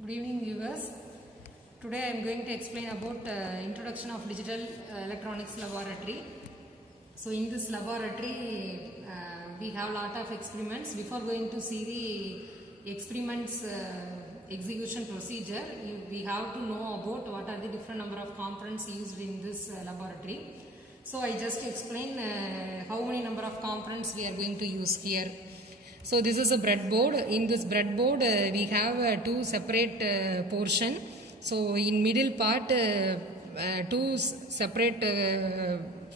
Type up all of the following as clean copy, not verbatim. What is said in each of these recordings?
Good evening viewers. Today I am going to explain about introduction of digital electronics laboratory. So in this laboratory we have lot of experiments. Before going to see the experiments execution procedure, we have to know about what are the different number of components used in this laboratory. So I just explain how many number of components we are going to use here. So this is a breadboard. In this breadboard we have two separate portion. So in middle part two separate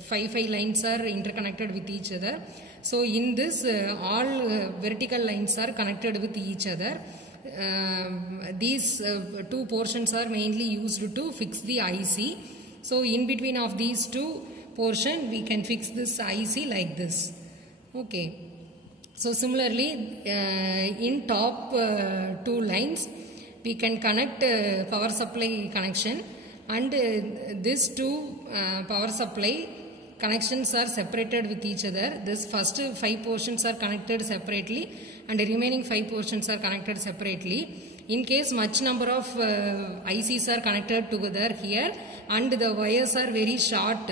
5 lines are interconnected with each other. So in this all vertical lines are connected with each other. These two portions are mainly used to fix the IC. So in between of these two portion we can fix this IC like this. Okay. So similarly in top two lines we can connect power supply connection, and these two power supply connections are separated with each other. This first 5 portions are connected separately and the remaining 5 portions are connected separately. In case much number of ICs are connected together here and the wires are very short,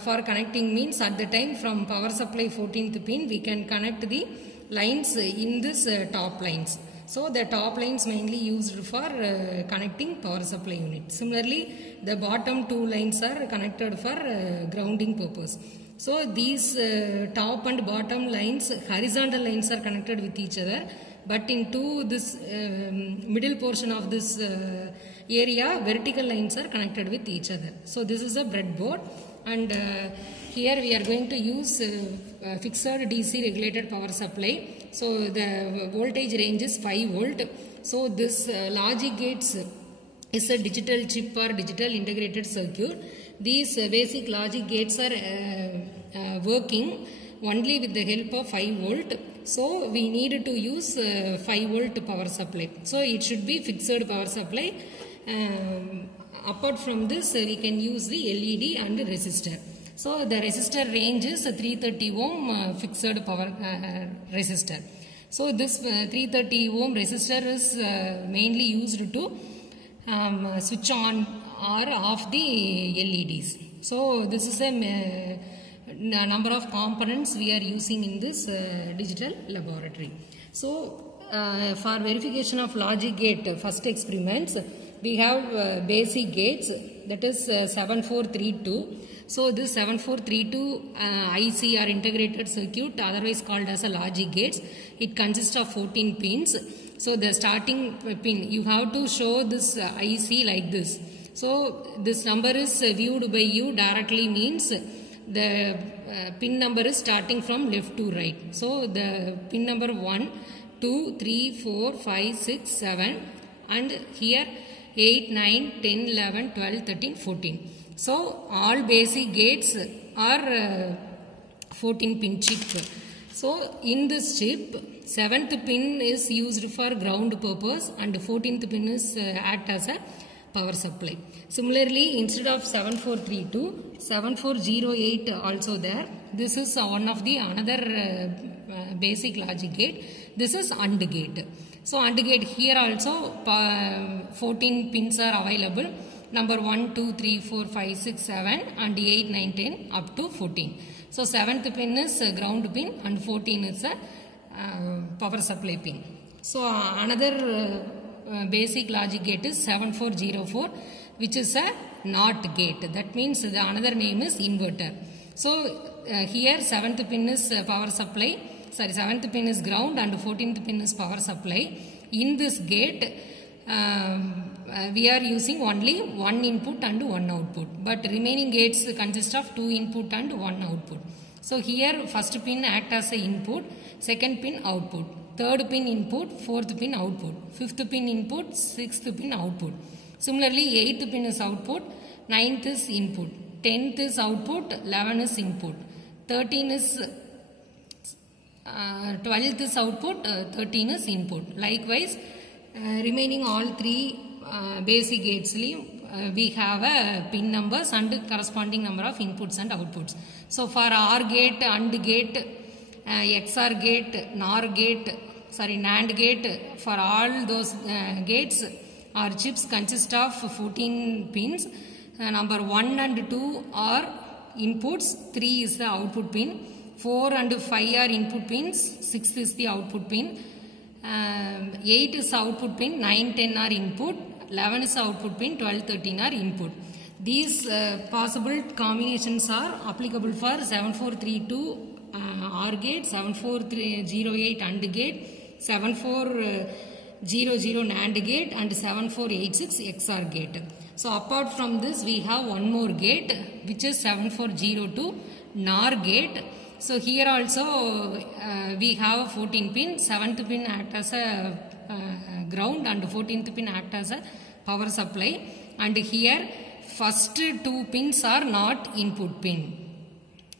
for connecting means at the time from power supply 14th pin we can connect the lines in this top lines. So the top lines mainly used for connecting power supply unit. Similarly the bottom two lines are connected for grounding purpose. So these top and bottom lines, horizontal lines are connected with each other, but into this middle portion of this area vertical lines are connected with each other. So this is a breadboard. And here we are going to use fixed DC regulated power supply. So the voltage range is 5 volt. So this logic gates is a digital chip or digital integrated circuit. These basic logic gates are working only with the help of 5 volt. So we need to use 5 volt power supply. So it should be fixed power supply. Apart from this we can use the LED and the resistor. So the resistor range is 330 ohm fixed power resistor. So this 330 ohm resistor is mainly used to switch on or off the LEDs. So this is a number of components we are using in this digital laboratory. So for verification of logic gate first experiments, we have basic gates, that is 7432. So this 7432 IC or integrated circuit, otherwise called as a logic gates, it consists of 14 pins. So the starting pin, you have to show this IC like this. So this number is viewed by you directly, means the pin number is starting from left to right. So the pin number 1, 2, 3, 4, 5, 6, 7 and here 8, 9, 10, 11, 12, 13, 14. So all basic gates are 14 pin chip. So in this chip, 7th pin is used for ground purpose and 14th pin is act as a power supply. Similarly, instead of 7432, 7408 also there. This is one of the another basic logic gate. This is AND gate. So AND gate, here also 14 pins are available. Number 1, 2, 3, 4, 5, 6, 7 and 8, 9, 10 up to 14. So 7th pin is ground pin and 14 is a power supply pin. So another basic logic gate is 7404, which is a NOT gate. That means the another name is inverter. So here 7th pin is power supply. Sorry, 7th pin is ground and 14th pin is power supply. In this gate we are using only one input and one output, but remaining gates consist of 2 input and 1 output. So here first pin act as a input, second pin output, third pin input, fourth pin output, fifth pin input, sixth pin output. Similarly 8th pin is output, 9th is input, 10th is output, 11 is input, 13 is 12th is output, 13 is input. Likewise, remaining all 3 basic gates, we have a pin numbers and corresponding number of inputs and outputs. So for OR gate, AND gate, XOR gate, NOR gate, NAND gate for all those gates or chips consist of 14 pins. Number 1 and 2 are inputs, 3 is the output pin, 4 and 5 are input pins, 6 is the output pin, 8 is output pin, 9, 10 are input, 11 is output pin, 12, 13 are input. These possible combinations are applicable for 7432 OR gate, 7408 AND gate, 7400 NAND gate and 7486 XOR gate. So apart from this we have one more gate which is 7402 NOR gate. So here also we have 14 pin, 7th pin act as a ground and 14th pin act as a power supply, and here first two pins are not input pin.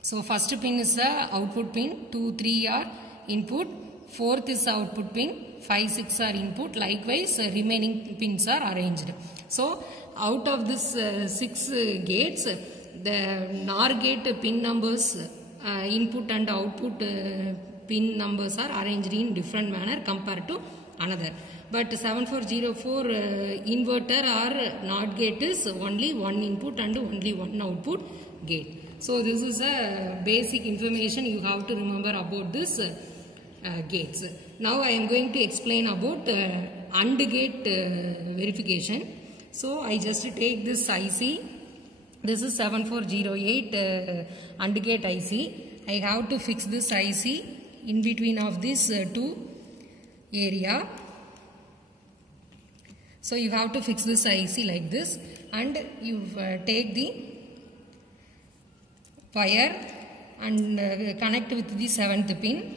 So first pin is the output pin, 2, 3 are input, 4th is output pin, 5, 6 are input, likewise remaining pins are arranged. So out of this 6 gates, the NOR gate pin numbers, input and output pin numbers are arranged in different manner compared to another. But 7404 inverter or NOT gate is only one input and only one output gate. So this is a basic information you have to remember about this gates. Now I am going to explain about AND gate verification. So I just take this IC. This is 7408 AND gate IC. I have to fix this IC in between of these two area. So you have to fix this IC like this, and you take the wire and connect with the 7th pin.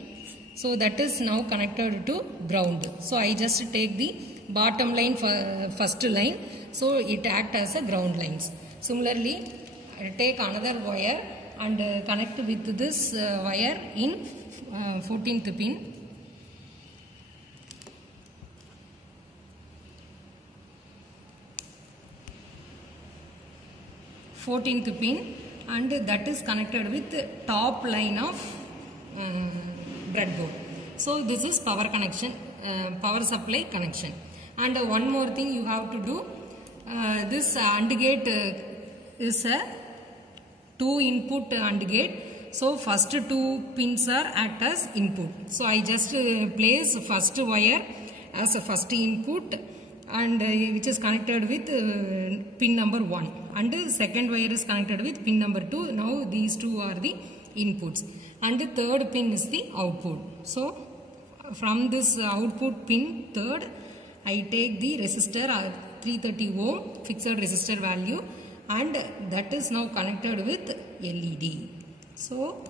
So that is now connected to ground. So I just take the bottom line for first line. So it acts as a ground lines. Similarly, I take another wire and connect with this wire in 14th pin. 14th pin, and that is connected with top line of breadboard. So this is power connection, power supply connection. And one more thing you have to do, this AND gate is a 2 input AND gate. So first 2 pins are act as input. So I just place first wire as a first input, and which is connected with pin number 1, and second wire is connected with pin number 2. Now these two are the inputs, and the third pin is the output. So from this output pin third, I take the resistor 330 ohm fixed resistor value, and that is now connected with LED. So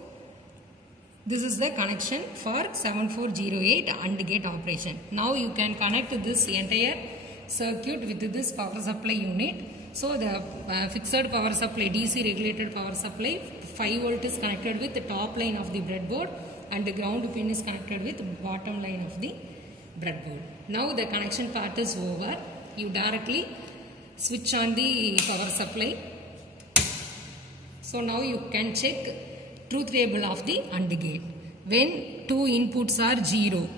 this is the connection for 7408 AND gate operation. Now you can connect this entire circuit with this power supply unit. So the fixed power supply, DC regulated power supply, 5 volt is connected with the top line of the breadboard, and the ground pin is connected with the bottom line of the breadboard. Now the connection part is over. You directly switch on the power supply. So now you can check truth table of the AND gate. When 2 inputs are 0.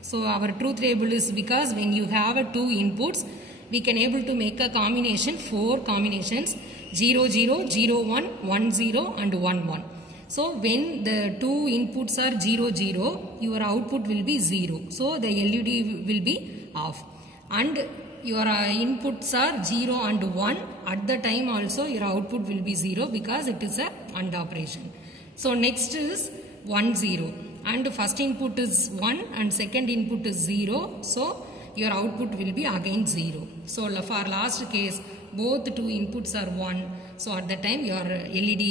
So our truth table is because when you have 2 inputs, we can able to make a combination, 4 combinations, 0, 0, 0, 1, 1, 0 and 1, 1. So when the 2 inputs are 0, 0, your output will be 0. So the LED will be off. And your inputs are 0 and 1. At the time also your output will be 0 because it is a AND operation. So next is 1, 0. And first input is 1 and second input is 0. So your output will be again 0. So for last case, both 2 inputs are 1. So at the time your LED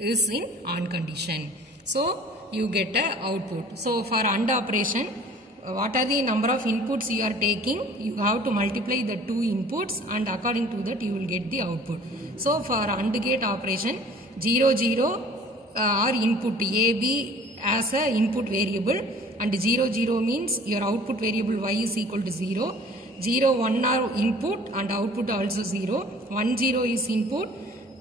is in on condition. So you get a output. So for AND operation, what are the number of inputs you are taking? You have to multiply the 2 inputs, and according to that you will get the output. So for AND gate operation, 0, 0 are input A, B as a input variable, and 0, 0 means your output variable Y is equal to 0. 0, 1 are input and output also 0. 1, 0 is input,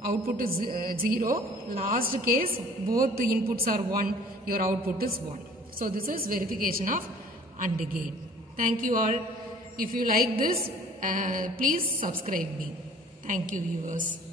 output is 0. Last case, both the inputs are 1, your output is 1. So this is verification of AND gate. Thank you all. If you like this, please subscribe me. Thank you, viewers.